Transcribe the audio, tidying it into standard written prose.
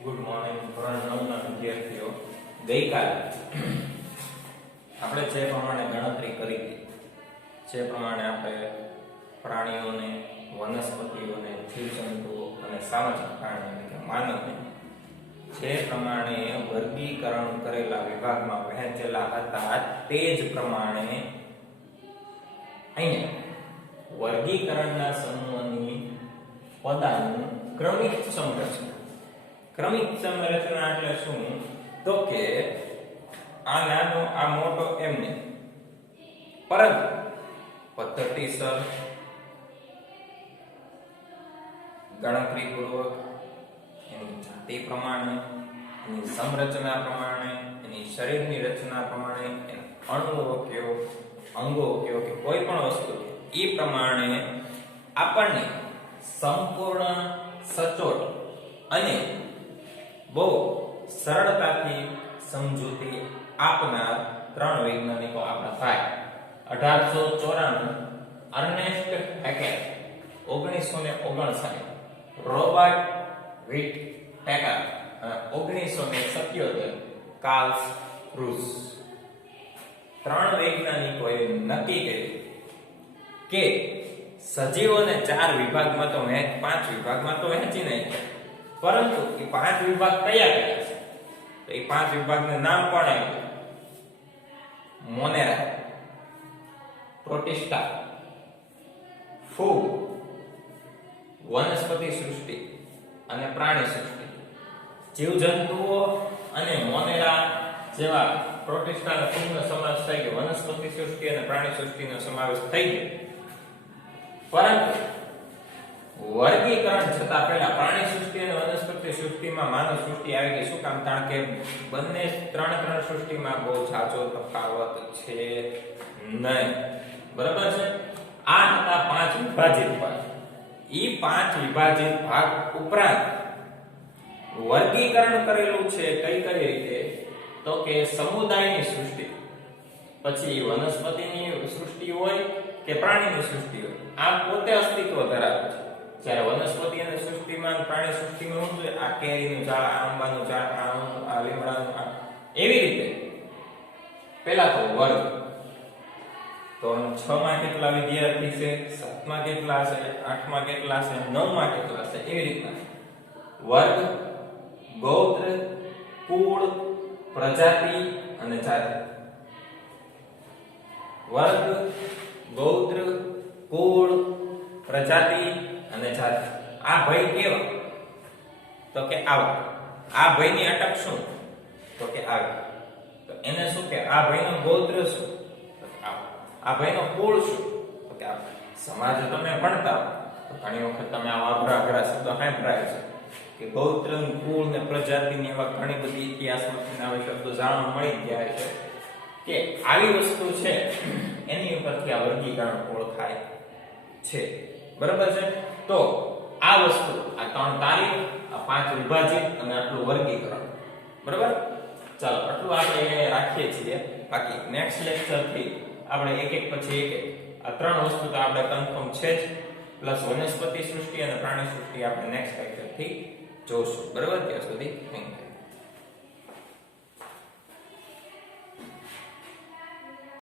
Good morning ધોરણ 9 ના વિદ્યાર્થીઓ ગઈકાલે આપણે જે પ્રમાણે ગણતરી કરી હતી જે પ્રમાણે આપણે પ્રાણીઓને વનસ્પતિઓને જીવજંતુઓ અને સામાજિક પ્રાણીઓ એટલે કે માનવને જે પ્રમાણે વર્ગીકરણ કરેલા વિભાગમાં વહેંચેલા હતા તે જ પ્રમાણે અહીંયા વર્ગીકરણના સમૂહની પદાનું ક્રમિક સંરચના. ક્રમિક સંરચના એટલે શું? તો કે આ નાનો આ મોટો એમને પરંતુ પદ્ધતિસર ગણતરીપૂર્વક એની જાતિ પ્રમાણે એની સંરચના પ્રમાણે એની શરીરની રચના પ્રમાણે એના અણુઓ કયો અંગો કયો કે કોઈ પણ વસ્તુ એ પ્રમાણે આપણને સંપૂર્ણ સચોટ અને બહુ સરળતાથી સમજૂતી આપનાર ત્રણ વૈજ્ઞાનિકો આપણા થાય. 1894 Ernst Haeckel, 1959 Robert Whittaker, 1977 Carl Woese. ત્રણ વૈજ્ઞાનિકોએ નક્કી કર્યું કે સજીવોને 4 વિભાગમાં તો પાંચ વિભાગમાં તો વહેંચી નાખ્યા, પરંતુ એ 5 વિભાગ કયા કયા છે? તો એ 5 વિભાગના નામ પણ આપ્યા: મોનેરા, પ્રોટિસ્ટા, ફૂગ, વનસ્પતિ સૃષ્ટિ અને પ્રાણી સૃષ્ટિ. જીવજંતુઓ અને મોનેરા જેવા પ્રોટિસ્ટા અને ફૂગનો સમાવેશ થઈ ગયો, વનસ્પતિ સૃષ્ટિ અને પ્રાણી સૃષ્ટિનો સમાવેશ થઈ ગયો. પરંતુ વર્ગીકરણ છતાં પહેલા પ્રાણી સૃષ્ટિ અને વનસ્પતિ સૃષ્ટિમાં માનવ સૃષ્ટિ આવી ગઈ. શું કામ? કારણ કે બંને ત્રણ સૃષ્ટિમાં બહુ ઝાઝો તફાવત છે નહીં. બરાબર છે? આ હતા 5 વિભાજિત ભાગ. ઈ 5 વિભાજિત ભાગ ઉપરાંત વર્ગીકરણ કરેલું છે કઈ રીતે? તો કે સમુદાયની સૃષ્ટિ, પછી વનસ્પતિની સૃષ્ટિ હોય કે પ્રાણીની સૃષ્ટિ હોય, આ પોતે અસ્તિત્વ ધરાવે છે. જ્યારે વનસ્પતિ અને સૃષ્ટિમાં પ્રાણી સૃષ્ટિમાં શું છે? આ કેરીનું ઝાડ, આ આંબાનું ઝાડ, આ લીમડાનું, એવી રીતે પહેલા તો વર્ગ. તો 6 માં કેટલા વિદ્યાર્થી છે, 7 માં કેટલા છે, 8 માં કેટલા છે, 9 માં કેટલા છે, એવી રીતના વર્ગ, ગોત્ર, કુળ, પ્રજાતિ અને જાતિ. વર્ગ, ગોત્ર, કુળ, પ્રજાતિ અને જાતિ. આ ભય કેવા? તો કે આવા. આ ભયની અટક શું? તો કે આવી. તો એને શું કે આ ભયનો ગોત્ર શું? તો કે આવા. આ ભયનો કુળ શું? તો કે આવા. સમાજ તમે ભણતા હો તો ઘણી વખત તમે આવા અઘરા શબ્દો સાંભળ્યા છે કે ગોત્ર, કુળ ને પ્રજાતિની એવા ઘણી બધી ઇતિહાસમાંથી આવી શબ્દો જાણવા મળી ગયા છે કે આવી વસ્તુ છે એની ઉપરથી આ વર્ગીકરણ ઓળખાય છે. બરાબર છે? તો આ વસ્તુ, આ 3 તારીખ, આ 5 વિભાજિત અને આટલું વર્ગીકરણ. બરાબર? ચાલો આટલું આપણે રાખીએ છીએ. બાકી નેક્સ્ટ લેક્ચર થી આપણે એક પછી એક આ 3 વસ્તુ તો આપણે કન્ફર્મ છે જ, પ્લસ વનસ્પતિ સૃષ્ટિ અને પ્રાણી સૃષ્ટિ આપણે નેક્સ્ટ લેક્ચર થી જોશું. બરાબર? ત્યાં સુધી થેન્ક યુ.